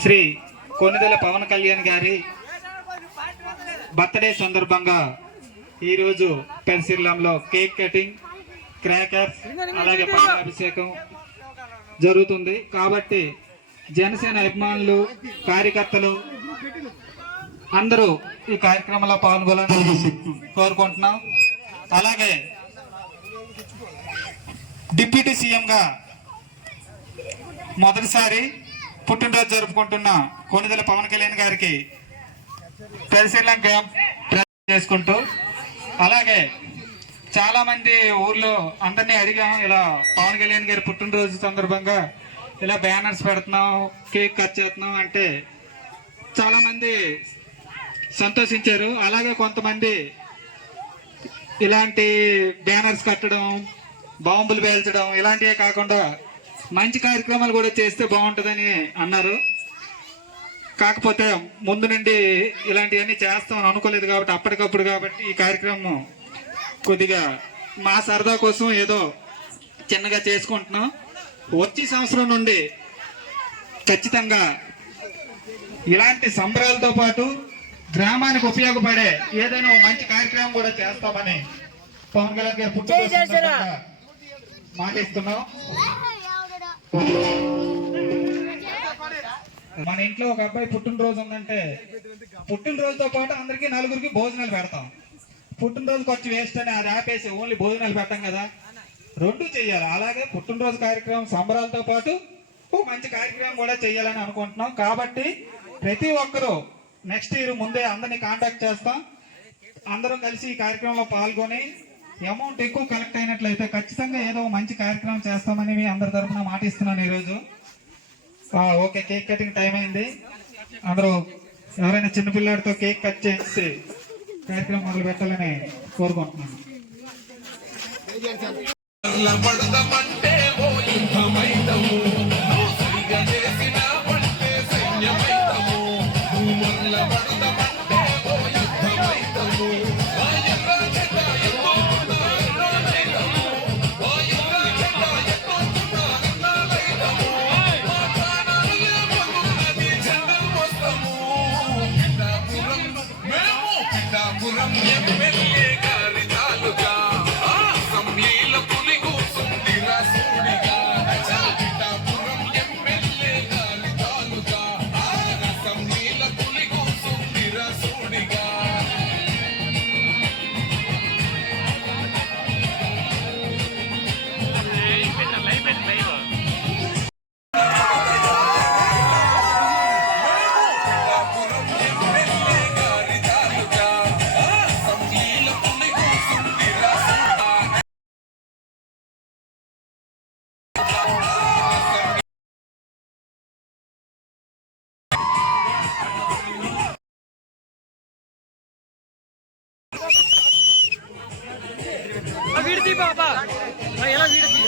శ్రీ కొనిదెల పవన్ కళ్యాణ్ గారి బర్త్డే సందర్భంగా ఈరోజు పెన్సిల్లంలో కేక్ కటింగ్, క్రాకర్స్, అలాగే అభిషేకం జరుగుతుంది. కాబట్టి జనసేన అభిమానులు, కార్యకర్తలు అందరూ ఈ కార్యక్రమంలో పాల్గొనాలని కోరుకుంటున్నాం. అలాగే డిప్యూటీ సీఎంగా మొదటిసారి పుట్టినరోజు జరుపుకుంటున్న కొనిదెల పవన్ కళ్యాణ్ గారికి పరిశీలన క్యాంప్ చేసుకుంటూ, అలాగే చాలా మంది ఊర్లో అందరినీ అడిగాం, ఇలా పవన్ కళ్యాణ్ గారి పుట్టినరోజు సందర్భంగా ఇలా బ్యానర్స్ పెడుతున్నాం, కేక్ కట్ చేస్తున్నాం అంటే చాలా మంది సంతోషించారు. అలాగే కొంతమంది ఇలాంటి బ్యానర్స్ కట్టడం, బాంబులు పేల్చడం ఇలాంటివే కాకుండా మంచి కార్యక్రమాలు కూడా చేస్తే బాగుంటుందని అన్నారు. కాకపోతే ముందు నుండి ఇలాంటివన్నీ చేస్తామని అనుకోలేదు కాబట్టి అప్పటికప్పుడు కాబట్టి ఈ కార్యక్రమం కొద్దిగా మా సరదా కోసం ఏదో చిన్నగా చేసుకుంటున్నాం. వచ్చే సంవత్సరం నుండి ఖచ్చితంగా ఇలాంటి సంబరాలతో పాటు గ్రామానికి ఉపయోగపడే ఏదైనా మంచి కార్యక్రమం కూడా చేస్తామని పవన్ కళ్యాణ్ గారు పుట్టినరోజు మాటిస్తున్నాం. మన ఇంట్లో ఒక అబ్బాయి పుట్టినరోజు ఉందంటే పుట్టినరోజుతో పాటు అందరికి నలుగురికి భోజనాలు పెడతాం. పుట్టినరోజు ఖర్చు వేస్ట్ అని అది ఆపేసి ఓన్లీ భోజనాలు పెట్టాం కదా, రెండు చెయ్యాలి. అలాగే పుట్టినరోజు కార్యక్రమం సంబరాలతో పాటు ఒక మంచి కార్యక్రమం కూడా చెయ్యాలని అనుకుంటున్నాం. కాబట్టి ప్రతి ఒక్కరూ నెక్స్ట్ ఇయర్ ముందే అందరినీ కాంటాక్ట్ చేస్తాం. అందరం కలిసి ఈ కార్యక్రమంలో పాల్గొని అమౌంట్ ఎక్కువ కలెక్ట్ అయినట్లయితే ఖచ్చితంగా ఏదో మంచి కార్యక్రమం చేస్తామని మీ అందరి తరఫున మాటిస్తున్నాను ఈరోజు. ఓకే, కేక్ కటింగ్ టైం అయింది. అందరూ ఎవరైనా చిన్నపిల్లాడితో కేక్ కట్ చేసి కార్యక్రమం మొదలు పెట్టాలని కోరుకుంటున్నాను. వీడిది బాబా ఎలా వీడిది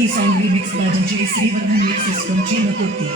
ఈ song remix by DJ Srivardhan mixes from Chimapurti.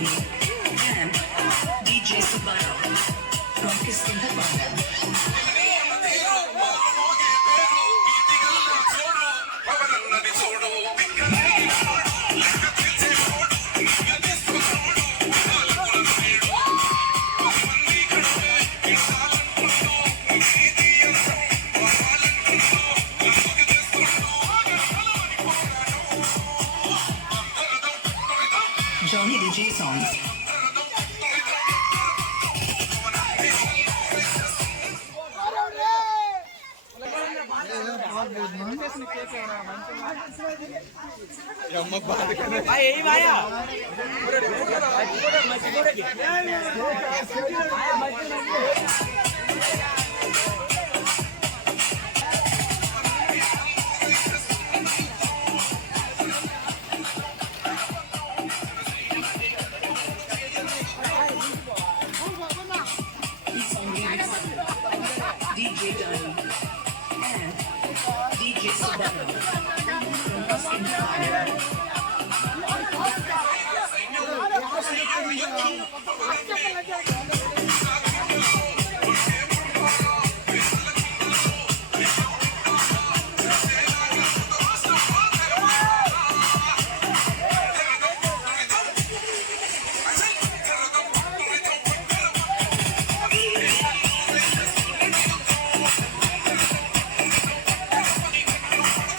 Dani and DJ Subbara from Kiskinhabara. Johnny DJ songs. This song remixed DJ Dani and DJ Subbara from Kiskinhabara.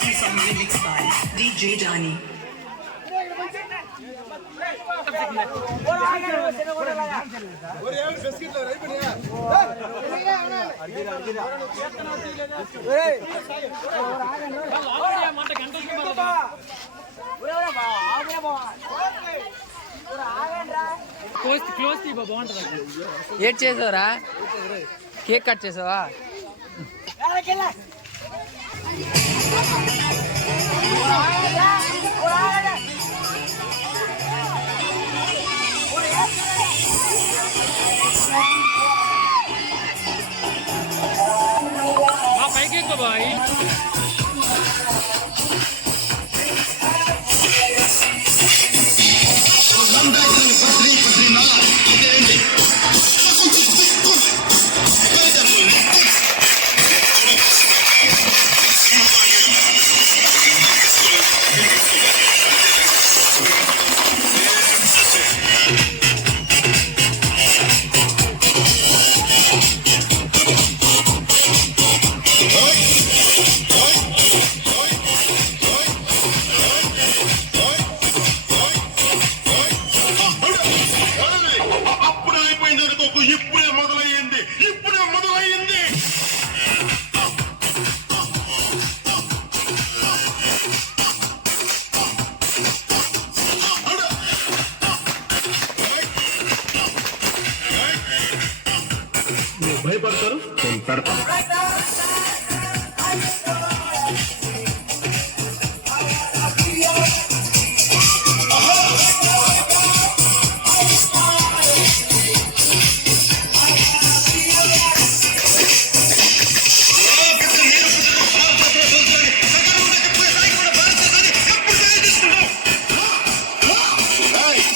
This song remixed by DJ Dani. Close తీ బాగుంటుంది. ఏడ్ చేసావరా? Cake cut చేసావా? పైకి ఎక్కువ bye. అప్పుడే అయిపోయింది అనుకోకు, ఇప్పుడే మొదలయ్యింది, ఇప్పుడే మొదలయ్యింది. మీరు భయపడతారు, నేను పెడతాను.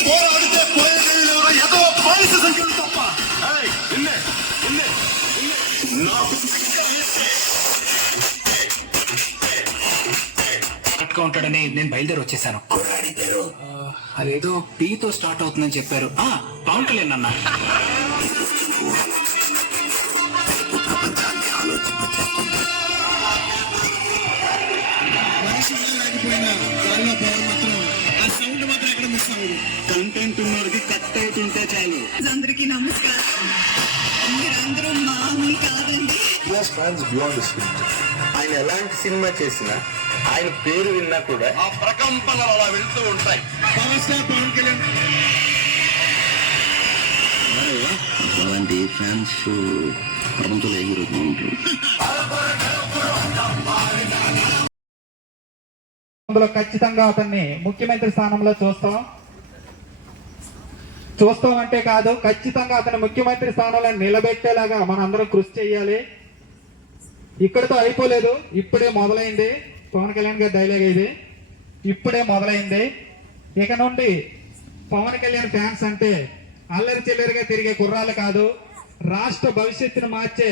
పోరాడితే పోయేది ఏదో బానిస సంఖ్యలు తప్ప. కరెక్ట్గా ఉంటాడని నేను బయలుదేరి వచ్చేసాను. అదేదో పీతో స్టార్ట్ అవుతుందని చెప్పారు. పవన్ కళ్యాణ్ అన్న. కంటెంట్ ఉన్నోడికి కట్ అవుతుంటే చాలు. అందరికీ నమస్కారం. మీరందరూ మామూలు కాదండి. ఆయన ఎలాంటి సినిమా చేసినా ఆయన పేరు విన్నా కూడా ఆ ప్రకంపనలు అలా వెళ్తూ ఉంటాయి. పవర్ స్టార్ పవన్ కళ్యాణ్ అలాంటి ఫ్యాన్స్ ప్రపంచంలో ఎగురుతూ ఉంటారు. అందులో ఖచ్చితంగా అతన్ని ముఖ్యమంత్రి స్థానంలో చూస్తాం అంటే కాదు, ఖచ్చితంగా అతను ముఖ్యమంత్రి స్థానంలో నిలబెట్టేలాగా మనం అందరం కృషి చేయాలి. ఇక్కడితో అయిపోలేదు, ఇప్పుడే మొదలైంది. పవన్ కళ్యాణ్ గారి డైలాగ్ ఇది, ఇప్పుడే మొదలైంది. ఇక నుండి పవన్ కళ్యాణ్ ఫ్యాన్స్ అంటే అల్లరి చిల్లరిగా తిరిగే కుర్రాలు కాదు, రాష్ట్ర భవిష్యత్తును మార్చే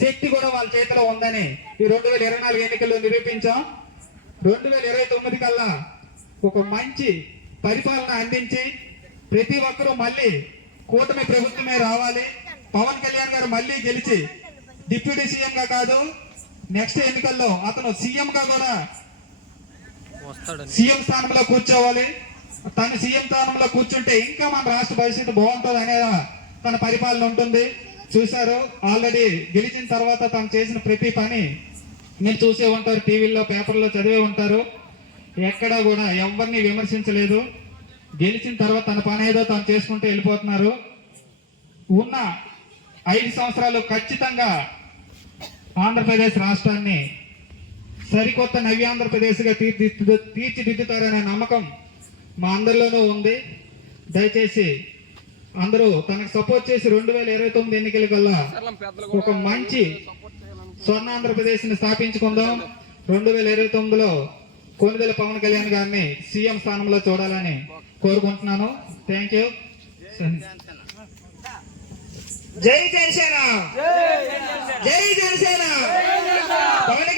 శక్తి కూడా వాళ్ళ చేతిలో ఉందని ఈ 2024 ఎన్నికల్లో నిరూపించాం. 2029 కల్లా ఒక మంచి పరిపాలన అందించి ప్రతి ఒక్కరూ మళ్ళీ కూటమి ప్రభుత్వమే రావాలి, పవన్ కళ్యాణ్ గారు మళ్ళీ గెలిచి డిప్యూటీ సీఎం గా కాదు నెక్స్ట్ ఎన్నికల్లో అతను సీఎం గా కూడా సీఎం స్థానంలో కూర్చోవాలి. తను సీఎం స్థానంలో కూర్చుంటే ఇంకా మన రాష్ట్ర భవిష్యత్తు బాగుంటుంది అనే తన పరిపాలన ఉంటుంది. చూశారు, ఆల్రెడీ గెలిచిన తర్వాత తను చేసిన ప్రతి పని మీరు చూసే ఉంటారు, టీవీల్లో పేపర్లో చదివే ఉంటారు. ఎక్కడా కూడా ఎవరిని విమర్శించలేదు. గెలిచిన తర్వాత తన పని ఏదో తాను చేసుకుంటూ వెళ్ళిపోతున్నారు. ఉన్న 5 సంవత్సరాలు ఖచ్చితంగా ఆంధ్రప్రదేశ్ రాష్ట్రాన్ని సరికొత్త నవ్యాంధ్రప్రదేశ్ గా తీర్చిదిద్దుతారనే నమ్మకం మా అందరిలోనూ ఉంది. దయచేసి అందరూ తనకు సపోర్ట్ చేసి 2029 ఎన్నికల కల్లా ఒక మంచి స్వర్ణాంధ్రప్రదేశ్ ని స్థాపించుకుందాం. 2029లో కొనిదెల పవన్ కళ్యాణ్ గారిని సీఎం స్థానంలో చూడాలని కోరుకుంటున్నాను. Thank you. జై జనసేన, జై జనసేన. పవన్